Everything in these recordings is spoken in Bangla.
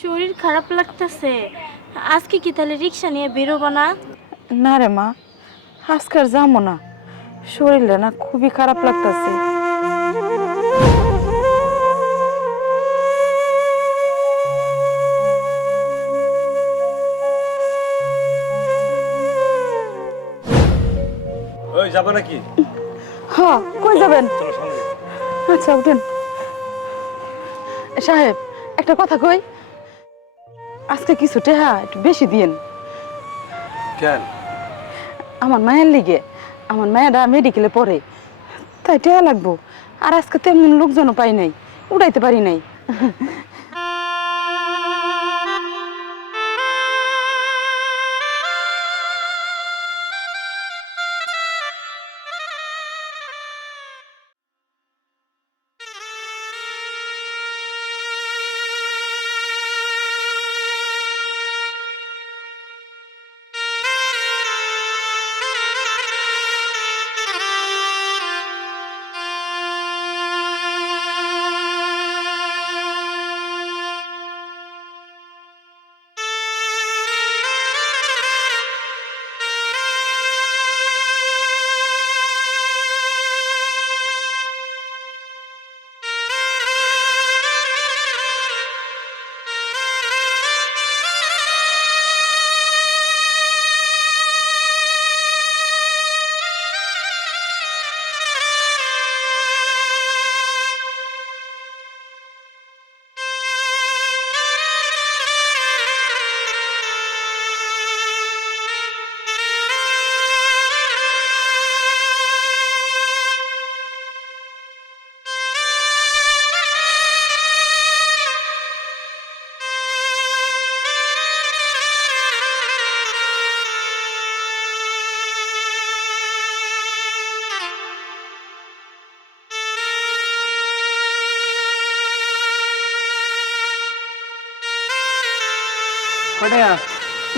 শরীর খারাপ লাগতেছে। আজকে কি তাহলে রিক্সা নিয়ে বেরোবো না? না রে মা আজকে আর যাব না। শরীরটা না খুবই খারাপ লাগতেছে। ওই যাবে নাকি? হ কই যাবেন? আচ্ছা উঠেন। সাহেব একটা কথা কই? আজকে কিছু টেহা একটু বেশি দিন কেন? আমার মায়ের লিগে আমার মায়েরা মেডিকেলে পড়ে। তাই টেহা লাগবো। আর আজকে তেমন লোকজনও পাই নাই উড়াইতে পারি নাই।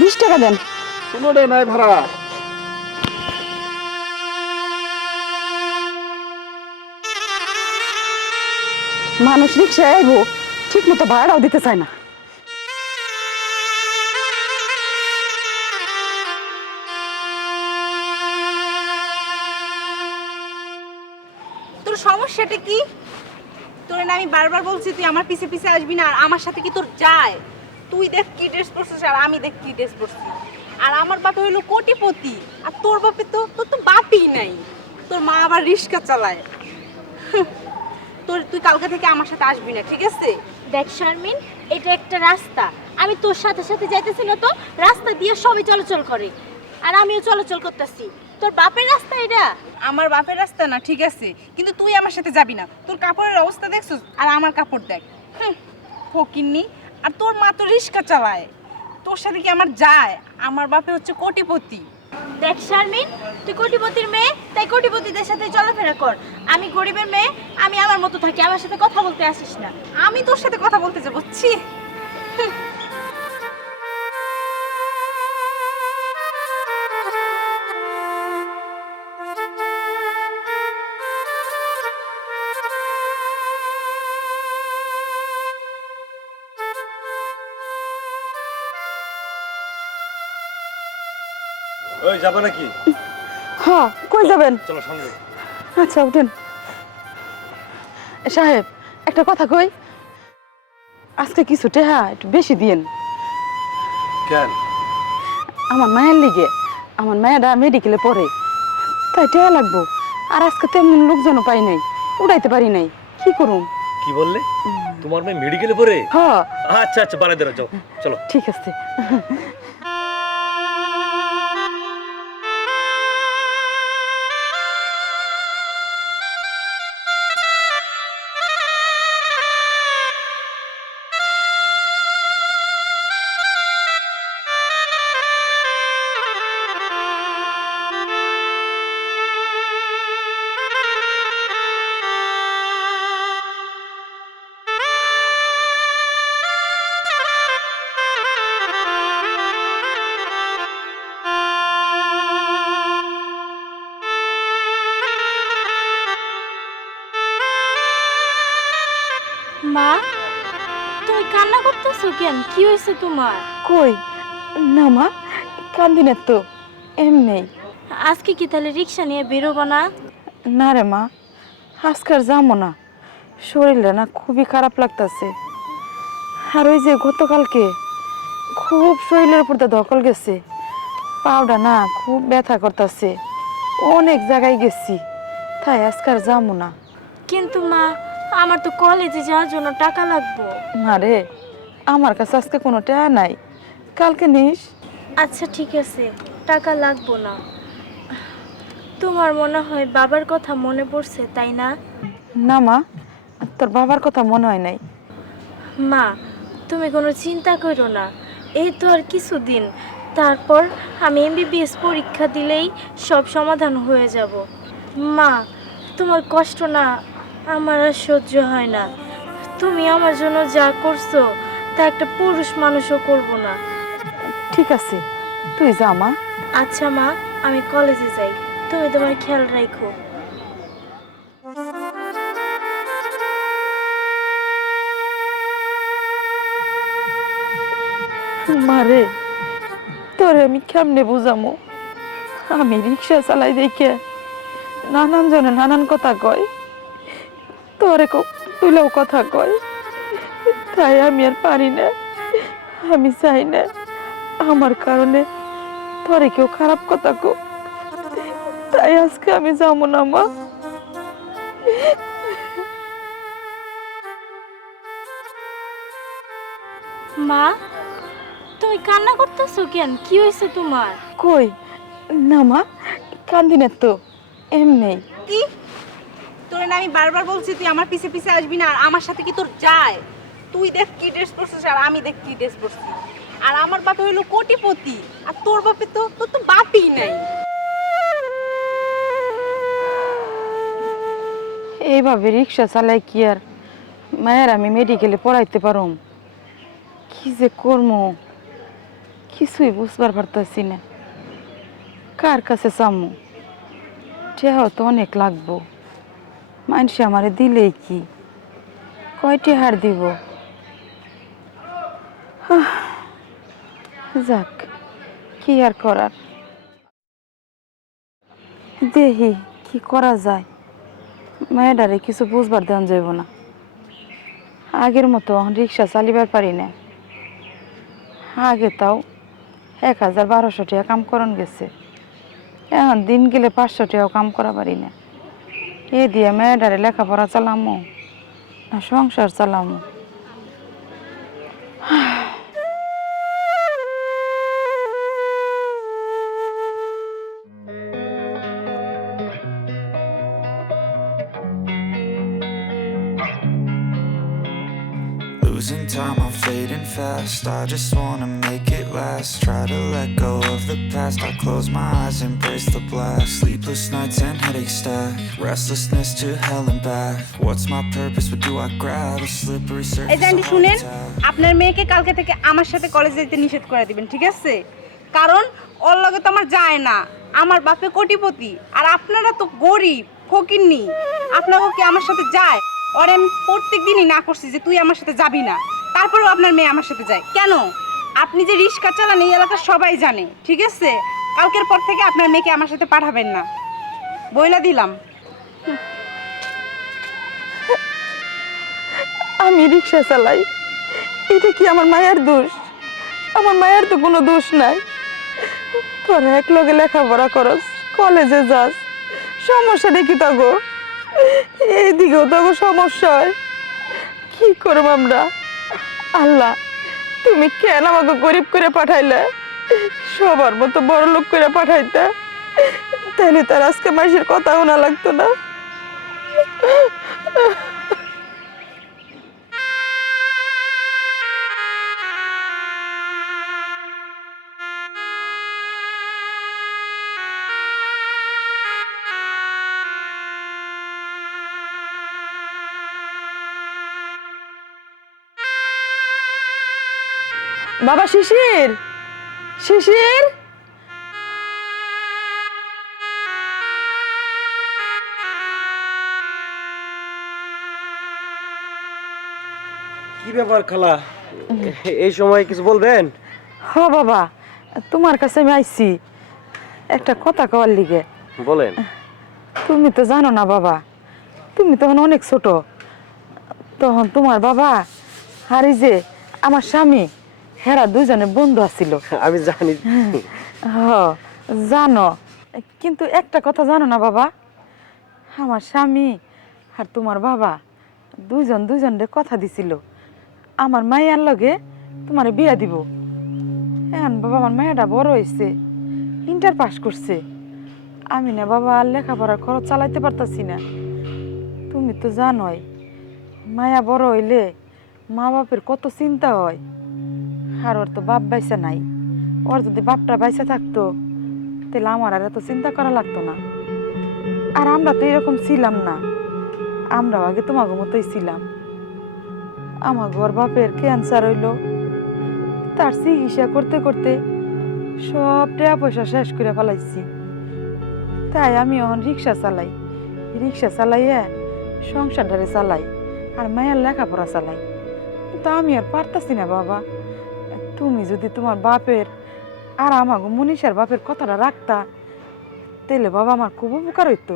বিশ টাকা দেন। নাই ভাড়া। মানুষ রিক্সায় আইবো ঠিক মতো ভাড়াও দিতে চায় না। তোর সমস্যাটা কি? তোর না আমি বারবার বলছি তুই আমার পিছে পিছে আসবি না আর আমার সাথে কি তোর যায়? তুই দেখ কি ড্রেস পরছিস আর আমি দেখ কি ড্রেস পরছি। আর আমার বাপ হইল কোটিপতি আর তোর বাপে তো তোর তো বাপই নাই। তোর মা আবার রিক্সা চালায়। তোর তুই কালকে থেকে আমার সাথে আসবি না ঠিক আছে? দেখ শারমিন এটা একটা রাস্তা। আমি তোর সাথে সাথে যাইতেছি না তো রাস্তা দিয়ে সবাই চলাচল করে। আর আমিও চলাচল করতেছি। তোর বাপের রাস্তা এটা? আমার বাপের রাস্তা না ঠিক আছে। কিন্তু তুই আমার সাথে যাবি না। তোর কাপড়ের অবস্থা দেখছিস? আর আমার কাপড় দেখ। হুঁ, ফকিন্নি আর তোর মা তো রিক্সা চালায়। তোর সাথে কি আমার যায়? আমার বাপে হচ্ছে কোটিপতি। দেখ শারমিন তুই কোটিপতির মেয়ে তাই কোটিপতিদের সাথে চলাফেরা কর। আমি গরিবের মেয়ে আমি আমার মতো থাকি আমার সাথে কথা বলতে আসিস না। আমি তোর সাথে কথা বলতে যাব ছি। ওই যাবে নাকি? হ কই যাবেন? চলো সঙ্গে আচ্ছা উঠেন। সাহেব একটা কথা কই? আজকে কিছু টেহা একটু বেশি দিয়েন। কেন? আমার মায়ের লিগে আমার মায়েরা মেডিকেলে পড়ে। তাই টেহা লাগবো। আর আজকে তেমন লোকজনও পাই নাই। উড়াইতে পারি নাই। কি করুম? কি বললে? তোমার মেয়ে মেডিকেলে পড়ে? হ। আচ্ছা আচ্ছা বানাই দেনা যাও চলো। ঠিক আছে। কি হয়েছে তোমার? কই? না মা কান্দিনের তো এমনি। আজকে কি তাহলে রিক্সা নিয়ে বেরোবো না? না রে মা আজকার যাব না। শরীরটা না খুবই খারাপ লাগতাছে। আর ওই যে গতকালকে খুব শরীরের উপর দিয়ে ধকল গেছে। পাউডা না খুব ব্যথা করতেছে। অনেক জায়গায় গেছি তাই আজকার যাব না। কিন্তু মা আমার তো কলেজে যাওয়ার জন্য টাকা লাগবো। না রে আমার কাছে আজকে কোনো টাকা নাই। কালকে নিস। আচ্ছা ঠিক আছে। টাকা লাগবো না। তোমার মনে হয় বাবার কথা মনে পড়ছে তাই না? না মা তোর বাবার কথা মনে হয় নাই। মা তুমি কোনো চিন্তা করো না। এই তো আর কিছুদিন। তারপর আমি এমবিবিএস পরীক্ষা দিলেই সব সমাধান হয়ে যাব। মা তোমার কষ্ট না আমার আর সহ্য হয় না। তুমি আমার জন্য যা করছ তা একটা পুরুষ মানুষও করব না। ঠিক আছে। তুই যা মা। আচ্ছা মা আমি কলেজে যাই। তুমি তোমার খেয়াল রাখো মারে তোরে আমি কেমনে বুঝামো? আমি রিক্সা চালাই দেখে নানান জনে নানান কথা কয়। তোরে তুলেও কথা কয়। তাই আমি আর পারি না। আমি চাই না। আমার কারণে পরে কেউ খারাপ কথা কো তাই আজকে আমি যাব না মা। মা তুমি কান্না করতেছো কেন? কি হয়েছে তোমার? কই? না মা কান্দিনের তো। এমনি। কি? তোরে না আমি বারবার বলছি তুই আমার পিছে পিছে আসবি না আর আমার সাথে কি তোর যায়? তুই দেখ কি ড্রেস পরছিস আর আমি দেখ কি ড্রেস পরছি। আর আমার বাপে হইল কোটিপতি, আর তোর বাপে তো, তোর তো বাপই নাই। এইভাবে রিক্সা চালাই কি আর? মায়ের আমি মেডিকেলে পড়াইতে পারুম। কি যে করব কিছুই বুঝবার পারতাছি না। কার কাছে চামু? টেহা তো অনেক লাগবো। মানুষ আমারে দিলেই কি? কয়টি হার দিব? যাক, কি আর করার? দেহি, কি করা যায়? মেয়েটারে কিছু বুঝবার দেন যাইব না। আগের মতো রিক্সা চালিবার পারি না আগে তাও এক হাজার বারোশো টাকা কাম করন গেছে। এখন দিন গেলে পাঁচশো টাকাও কাম করা পারি না এ দিয়ে মেয়েটারে লেখাপড়া চালামো, না সংসার চালামো? Losing time, I'm fading fast. I just wanna make it last. Try to let go of the past. I close my eyes, embrace the black. Sleepless nights and headaches stack. Restlessness to hell and back. What's my purpose? What do I grab? A slippery surface. এই a শুনেন. আপনার মেয়েকে কালকে থেকে আমার সাথে কলেজে যেতে নিষেধ করে দিবেন ঠিক আছে কারণ ওর লগে তো আমার যায় না আমার বাপে কোটিপতি আর আপনারা তো গরিব ফকিরনি আপনাকে কি আমার সাথে যায় ওর আমি প্রত্যেক দিনই না করছি যে তুই আমার সাথে যাবি না। তারপরেও আপনার মেয়ে আমার সাথে যায়। কেন? আপনি যে রিক্সা চালান, এই এলাকার সবাই জানে, ঠিক আছে? কালকের পর থেকে আপনার মেয়েকে আমার সাথে পাঠাবেন না। বইলা দিলাম। আমি রিক্সা চালাই। এটা কি আমার মায়ের দোষ? আমার মায়ের তো কোনো দোষ নাই। তোরা এক লগে লেখাপড়া করস, কলেজে যাস, সমস্যা দেখি তগো। এইদিকেও তো সমস্যা হয় কি করব আমরা? আল্লাহ, তুমি কেন আমাকে গরিব করে পাঠাইলে? সবার মতো বড় লোক করে পাঠাইতে? তাহলে তার আজকে মাসের কথা শোনা লাগতো না। বাবা শিশির শিশির। কি ব্যাপার খালা? এই সময় কিছু বলবেন? হ বাবা তোমার কাছে আমি আইছি। একটা কথা কওয়ার লিগে। বলেন। তুমি তো জানো না বাবা তুমি তখন অনেক ছোট। তখন তোমার বাবা এই যে আমার স্বামী হেরা দুজনে বন্ধু আছিল। আমি জানি। হ জানো। কিন্তু একটা কথা জানো না বাবা? আমার স্বামী আর তোমার বাবা দুজন দুজনের কথা দিছিল। আমার মাইয়ার লগে তোমার বিয়া দিব। এখন বাবা আমার মায়াটা বড় হয়েছে ইন্টার পাস করছে। আমি না বাবা আর লেখাপড়ার খরচ চালাইতে পারতাছি না। তুমি তো জানোই মায়া বড় হইলে মা বাপের কত চিন্তা হয়। আর ওর তো বাপ বাইসা নাই। ওর যদি বাপটা বাইসা থাকতো, তাহলে আমার আর এত চিন্তা করা লাগতো না। আর আমরা তো এরকম ছিলাম না। আমরাও আগে তোমাকে মতোই ছিলাম। আমার ওর বাপের ক্যান্সার হইল। তার চিকিৎসা করতে করতে সব টাকা পয়সা শেষ করে ফেলাইছি। তাই আমি এখন রিক্সা চালাই। রিক্সা চালাইয়া সংসারটারে চালাই। আর মায়ের লেখাপড়া চালাই। কিন্তু আমি আর পারতাছি না, বাবা। তুমি যদি তোমার বাপের আর আমাকে মনীষার বাপের কথাটা রাখতা তাহলে বাবা আমার খুব উপকার হইতো।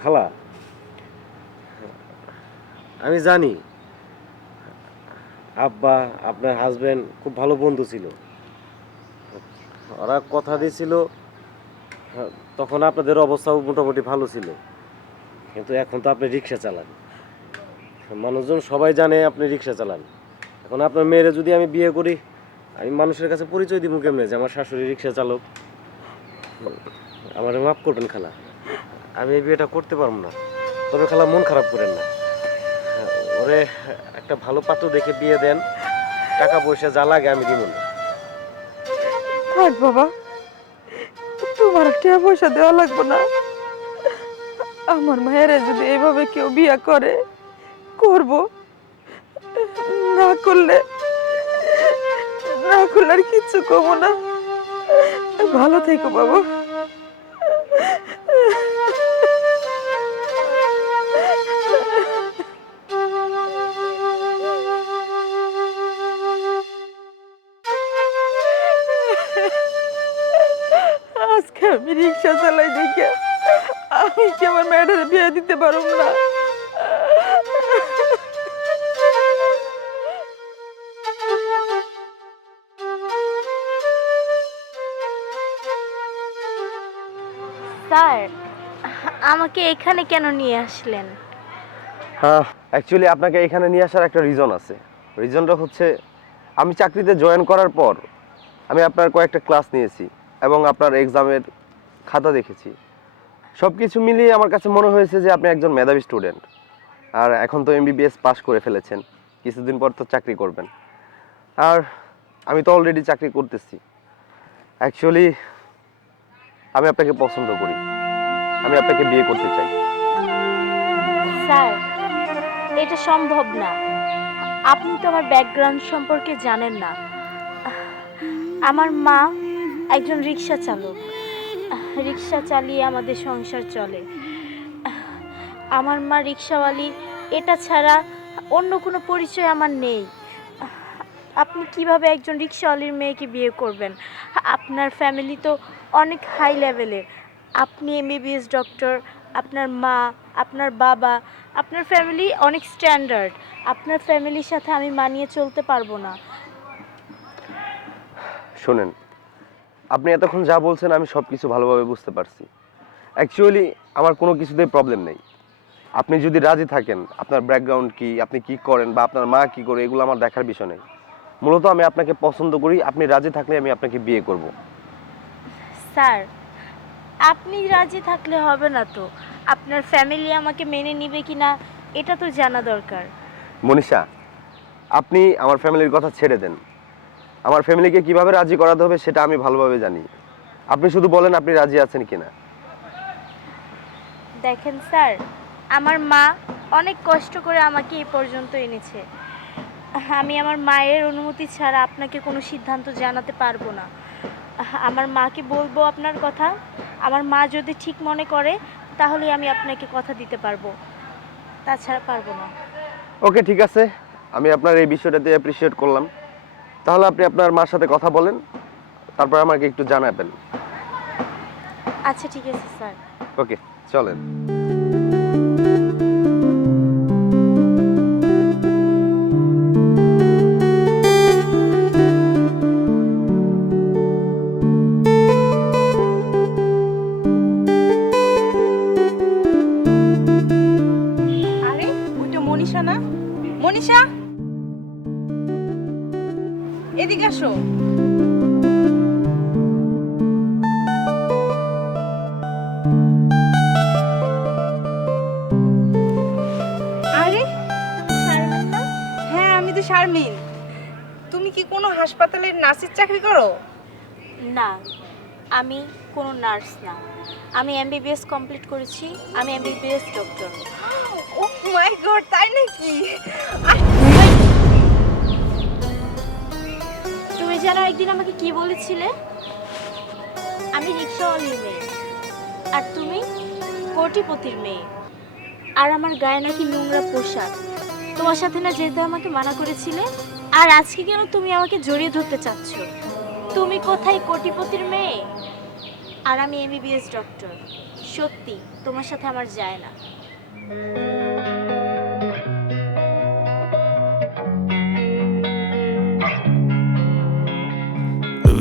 খালা, আমি জানি আব্বা, আপনার হাজবেন্ড খুব ভালো বন্ধু ছিল। ওরা কথা দিয়েছিল তখন আপনাদের অবস্থাও মোটামুটি ভালো ছিল। কিন্তু এখন তো আপনি রিক্সা চালান। মানুষজন সবাই জানে আপনি রিক্সা চালান। এখন আপনার মেয়েরে যদি আমি বিয়ে করি আমি মানুষের কাছে পরিচয় দিব কেমনে যে আমার শাশুড়ি রিক্সা চালক? আমার মাফ করবেন খালা। আমি এই বিয়েটা করতে পারব না। তবে খালা মন খারাপ করেন না। ওরে, একটা ভালো পাত্র দেখে বিয়ে দেন। টাকা পয়সা যা লাগে আমি দিব না। থাক বাবা, তোমার টাকা পয়সা দেওয়া লাগবে না। আমার মায়েরা যদি এইভাবে কেউ বিয়ে করে, করব। না করলে না করলে আর কিচ্ছু কব না। ভালো থেকো বাবা। আজকে আমি রিক্সা চালাই দেখে আমি কি আমার মেয়েটার বিয়ে দিতে পারব না? আমাকে এখানে কেন নিয়ে আসলেন? অ্যাকচুয়ালি আপনাকে এখানে নিয়ে আসার একটা রিজন আছে। রিজনটা হচ্ছে, আমি চাকরিতে জয়েন করার পর আমি আপনার কয়েকটা ক্লাস নিয়েছি এবং আপনার এক্সামের খাতা দেখেছি। সব কিছু মিলিয়ে আমার কাছে মনে হয়েছে যে আপনি একজন মেধাবী স্টুডেন্ট আর এখন তো এমবিবিএস পাস করে ফেলেছেন, কিছুদিন পর তো চাকরি করবেন। আর আমি তো অলরেডি চাকরি করতেছি। অ্যাকচুয়ালি আমি আপনাকে পছন্দ করি। আমি আপনাকে বিয়ে করতে চাই। স্যার, এটা সম্ভব না। আপনি তো আমার ব্যাকগ্রাউন্ড সম্পর্কে জানেন না। আমার মা একজন রিক্সা চালক। রিক্সা চালিয়ে আমাদের সংসার চলে। আমার মা রিক্সাওয়ালি এটা ছাড়া অন্য কোনো পরিচয় আমার নেই। আপনি কীভাবে একজন রিক্সাওয়ালির মেয়েকে বিয়ে করবেন? আপনার ফ্যামিলি তো অনেক হাই লেভেলের আপনি এমবিবিএস ডক্টর আপনার মা আপনার বাবা আপনার ফ্যামিলি অনেক স্ট্যান্ডার্ড আপনার ফ্যামিলির সাথে আমি মানিয়ে চলতে পারব না। শোনেন আপনি এতক্ষণ যা বলছেন আমি সব কিছু ভালোভাবে বুঝতে পারছি। অ্যাকচুয়ালি আমার কোনো কিছুতেই প্রবলেম নেই। আপনি যদি রাজি থাকেন আপনার ব্যাকগ্রাউন্ড কি আপনি কি করেন বা আপনার মা কি করে এগুলো আমার দেখার বিষয় নেই। মূলত আমি আপনাকে পছন্দ করি আপনি রাজি থাকলে আমি আপনাকে বিয়ে করব। স্যার আপনি রাজি থাকলে হবে না তো। আপনার ফ্যামিলি আমাকে মেনে নিবে কি না এটা তো জানা দরকার। মনীষা আপনি আমার ফ্যামিলির কথা ছেড়ে দেন। আমার ফ্যামিলিকে কীভাবে রাজি করাতে হবে সেটা আমি ভালোভাবে জানি। আপনি শুধু বলেন আপনি রাজি আছেন কিনা। দেখেন স্যার আমার মা অনেক কষ্ট করে আমাকে এই পর্যন্ত এনেছে। আমি আমার মায়ের অনুমতি ছাড়া আপনাকে কোনো সিদ্ধান্ত জানাতে পারব না। আমার মাকে বলব আপনার কথা। আমার মা যদি ঠিক মনে করে তাহলে আমি আপনাকে কথা দিতে পারব। তাছাড়া পারব না। ওকে ঠিক আছে। আমি আপনার এই বিষয়টাতে অ্যাপ্রিসিয়েট করলাম। তাহলে আপনি আপনার মার সাথে কথা বলেন তারপর আমাকে একটু জানাবেন। আচ্ছা ঠিক আছে স্যার। ওকে চলেন। না আমি কোনো নার্স না। আমি এমবিবিএস কমপ্লিট করেছি আমি MBBS doctor oh my god তাই নাকি? তুমি যেন একদিন আমাকে কি বলেছিলে? আমি রিক্সাওয়ালির মেয়ে আর তুমি কোটিপতির মেয়ে। আর আমার গায়ে নাকি নোংরা পোশাক। তোমার সাথে না যেতে আমাকে মানা করেছিলে? আর আজকে কেন তুমি আমাকে জড়িয়ে ধরতে চাচ্ছ? তুমি কোথায় কোটিপতির মেয়ে? আর আমি এমবিবিএস ডক্টর সত্যি তোমার সাথে আমার যায় না।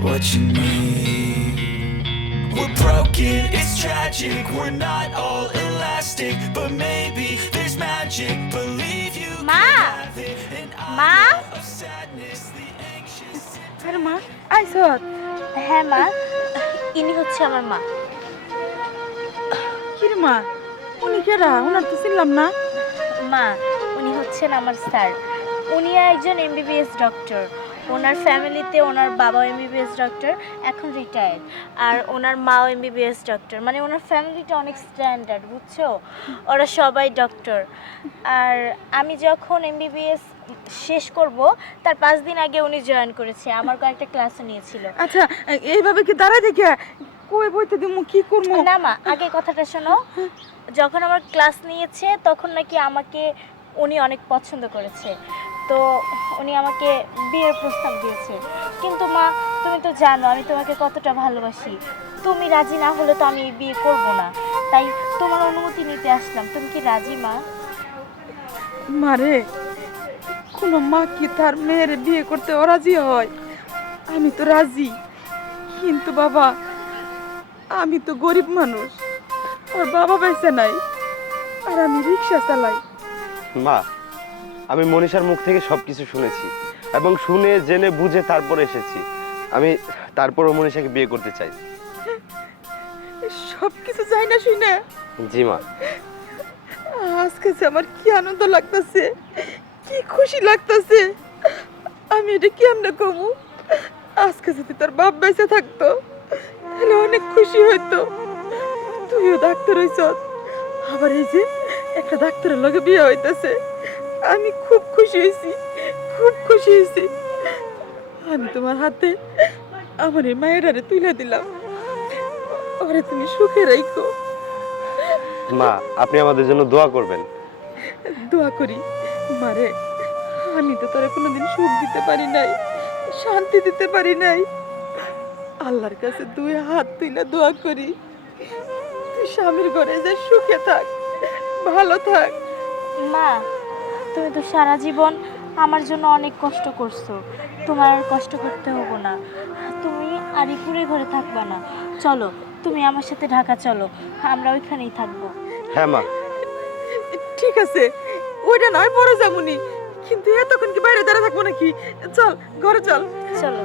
What you need We're broken, it's tragic We're not all elastic But maybe there's magic Believe you Ma! have it An Ma! of sadness The anxious আরে মা আইসত হ্যাঁ মা ইনি হচ্ছে আমার মা কিরে মা উনি কেরা ওনার তো চিনলাম না মা উনি হচ্ছেন আমার স্যার উনি একজন এমবিবিএস ডক্টর ওনার ফ্যামিলিতে ওনার বাবাও এমবিবিএস ডক্টর এখন রিটায়ার্ড আর ওনার মাও এমবিবিএস ডক্টর মানে ওনার ফ্যামিলিটা অনেক স্ট্যান্ডার্ড বুঝছ? ওরা সবাই ডক্টর আর আমি যখন এমবিবিএস শেষ করব তার পাঁচ দিন আগে উনি জয়েন করেছে আমার কয়েকটা ক্লাসও নিয়েছিল। আচ্ছা এইভাবে কি দাঁড়ায় দেখে? কই বইতে দিমু কি করব? না মা আগে কথাটা শোনো। যখন আমার ক্লাস নিয়েছে তখন নাকি আমাকে উনি অনেক পছন্দ করেছে। তো উনি আমাকে বিয়ের প্রস্তাব দিয়েছে। কিন্তু মা তুমি তো জানো আমি তোমাকে কতটা ভালোবাসি। তুমি রাজি না হলে তো আমি বিয়ে করব না। তাই তোমার অনুমতি নিতে আসলাম। তুমি কি রাজি মা? মারে কোনো মা কি তার মেয়ের বিয়ে করতে অরাজি হয়? আমি তো রাজি। কিন্তু বাবা আমি তো গরিব মানুষ। আর বাবা বেঁচে নাই আর আমি রিক্সা চালাই। মা আমি মনীষার মুখ থেকে সব কিছু শুনেছি এবং শুনে জেনে বুঝে তারপর এসেছি। আমি তারপরও মনীষাকে বিয়ে করতে চাই। সব কিছু যাই না শুনে। জি মা। আজকে যে আমার কি আনন্দ লাগতেছে কি খুশি লাগতেছে আমি এটা কি আমরা কমু? আজকে যদি তোর বাপ বেঁচে থাকতো তাহলে অনেক খুশি হইতো। তুইও ডাক্তার হইছ আবার এই যে একটা ডাক্তারের লগে বিয়ে হইতেছে। আমি খুব খুশি হয়েছি খুব খুশি হয়েছি। আমি তোমার হাতে আমার এই মায়েরারে তুলে দিলাম। ওরে তুমি সুখে রাখো মা আপনি আমাদের জন্য দোয়া করবেন। দোয়া করি। মারে আমি তো তোরে কোনোদিন সুখ দিতে পারি নাই শান্তি দিতে পারি নাই। আল্লাহর কাছে দুই হাত তুলে দোয়া করি। তুই স্বামীর ঘরে যে সুখে থাক ভালো থাক। মা তুমি তো সারা জীবন আমার জন্য অনেক কষ্ট করছ। তোমার আর কষ্ট করতে হব না। তুমি আরিপুরে ঘরে থাকবা না। চলো তুমি আমার সাথে ঢাকা চলো। আমরা ওইখানেই থাকব। হ্যাঁ মা। ঠিক আছে। ওইটা নয় পরে যাবনি কিন্তু এতক্ষণ কি বাইরে দাঁড়া থাকব নাকি? চল ঘরে চল। চলো।